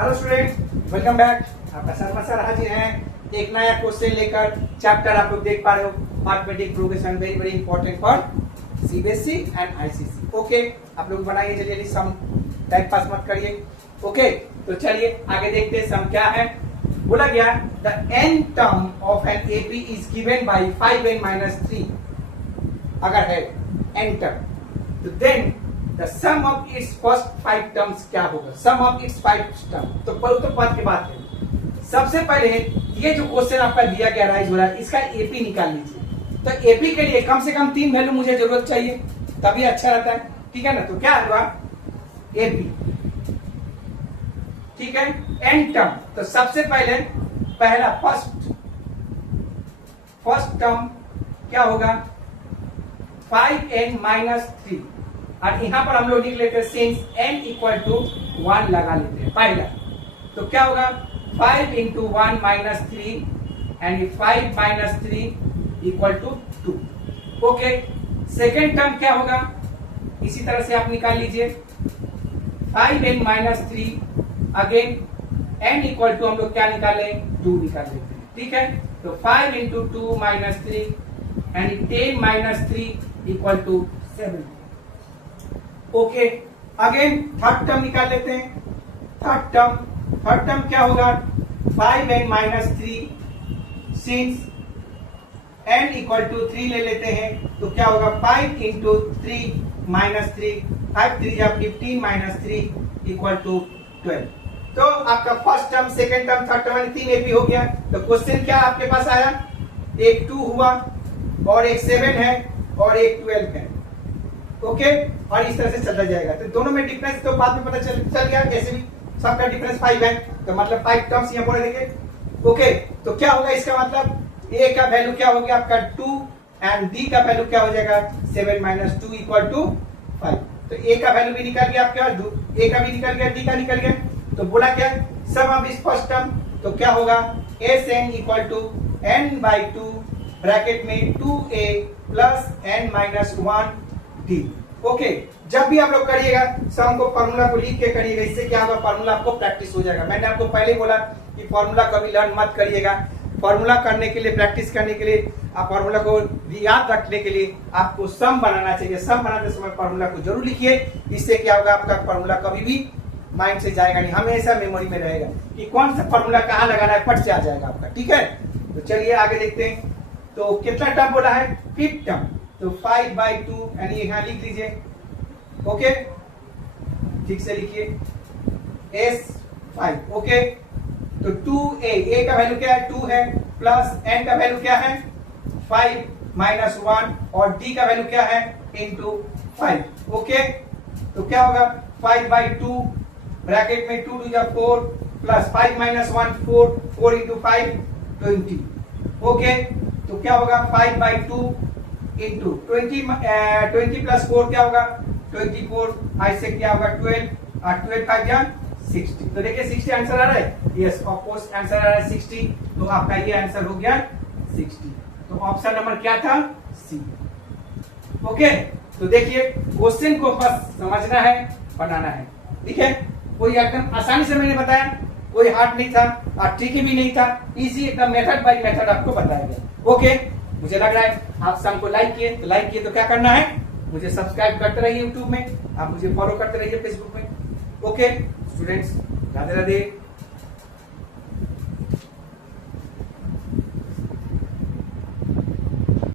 Hello student, welcome back. आपका Sharma sir हाजिर हैं एक नया क्वेश्चन लेकर। चैप्टर आप लोग देख पा रहे हो, mathematics progression, very very important for CBSE and ICSE. Okay, आप लोग बनाइए जल्दी, सम टाइम पास मत करिए। ओके, तो चलिए आगे देखते हैं सम क्या है। बोला गया the n term of an AP is given by 5n-3। अगर है n टर्म तो then the sum of its first 5 terms क्या होगा? Sum of its 5 term. तो पद की बात है। सबसे पहले ये जो क्वेश्चन आपका दिया गया राइज हो रहा है, इसका एपी निकाल लीजिए। तो एपी के लिए कम से कम 3 वैल्यू मुझे जरूरत चाहिए, तभी अच्छा रहता है। ठीक है ना? तो क्या होगा एपी, ठीक है, एन टर्म। तो सबसे पहले पहला फर्स्ट टर्म क्या होगा? 5n-3। और यहां पर हम लोग लिख लेते हैं सिंस n इक्वल टू 1 लगा लेते हैं पहला। तो क्या होगा 5 into 1 minus 3 and 5 minus 3 equal to 2। Okay, second term क्या होगा? इसी तरह से आप निकाल लीजिए 5n-3। Again n equal to हम लोग क्या निकाले? 2 निकाल लेते हैं। ठीक है, तो 5 into 2 minus 3 and 10 minus 3 equal to 7। Okay, again third term निकाल लेते हैं। थर्ड टर्म क्या होगा? 5n-3 since n equal to 3 ले लेते हैं। तो क्या होगा 5 into 3 minus 3, 5 3 या 15 minus 3 इक्वल टू 12। तो आपका first term, second term, third term 3 AP हो गया। तो क्वेश्चन क्या आपके पास आया? एक 2 हुआ और एक 7 है और एक 12 है। ओके, और इस तरह से चलता जाएगा। तो दोनों में डिफरेंस तो बाद में पता चल गया। जैसे भी सबका डिफरेंस 5 है, तो मतलब 5 टर्म्स यहाँ बोल देंगे। ओके, तो क्या होगा इसका मतलब? ए का वैल्यू क्या हो गया आपका 2 एंड डी का वैल्यू क्या हो जाएगा? 7-2 इक्वल टू 5। तो ए का वैल्यू भी निकल गया आपका, ए का भी निकल गया, डी का निकल गया। तो बोला क्या सम ऑफ दिस फर्स्ट टर्म। तो क्या होगा Sn equal to n/2 bracket में 2a plus n-1 d। Okay, जब भी आप लोग करिएगा सम को फॉर्मूला को लिख के करिएगा। इससे क्या होगा? फॉर्मूला आपको प्रैक्टिस हो जाएगा। मैंने आपको पहले बोला कि फॉर्मूला कभी लर्न मत करिएगा। फॉर्मूला करने के लिए, प्रैक्टिस करने के लिए, आप फॉर्मूला को याद रखने के लिए आपको सम बनाना चाहिए। सम बनाते समय फॉर्मूला को जरूर लिखिए। इससे क्या होगा? आपका फॉर्मूला कभी भी माइंड से जाएगा नहीं, हमेशा मेमोरी में रहेगा कि कौन सा फॉर्मूला कहाँ लगाना है, फट से आ जाएगा आपका। ठीक है, तो चलिए आगे देखते हैं। तो कितना टर्म बोला है? 5th term. तो 5/2 यानी यहाँ लिख लीजिए। ओके, ठीक से लिखिए S5। ओके, तो 2a का वैल्यू क्या है? 2 है, प्लस n का वैल्यू क्या है? 5-1 और d का वैल्यू क्या है? into 5। ओके, तो क्या होगा 5/2 ब्रैकेट में 2 2 4 प्लस 5-1 4, 4 into 5 20। ओके, तो क्या होगा 5/2 into 20 प्लस 4 क्या होगा? 24। ऐसे क्या होगा 12 और 12 5 जा 60। तो देखिए 60 आंसर आ रहा है। यस, ऑफ कोर्स आंसर आ रहा है 60। तो आपका ये आंसर हो गया 60। तो ऑप्शन नंबर क्या था? सी। ओके, तो देखिए क्वेश्चन को बस समझना है, बनाना है। ठीक है, कोई एकदम आसानी से मैंने बताया, कोई हार्ड नहीं था और ट्रिकी भी नहीं था। इजी एकदम, मेथड बाय मेथड आपको बताया गया। ओके, मुझे लग रहा है आप सम को लाइक किए। तो लाइक किए तो क्या करना है? मुझे सब्सक्राइब करते रहिए यूट्यूब में, आप मुझे फॉलो करते रहिए फेसबुक में। Okay students, Radhe Radhe.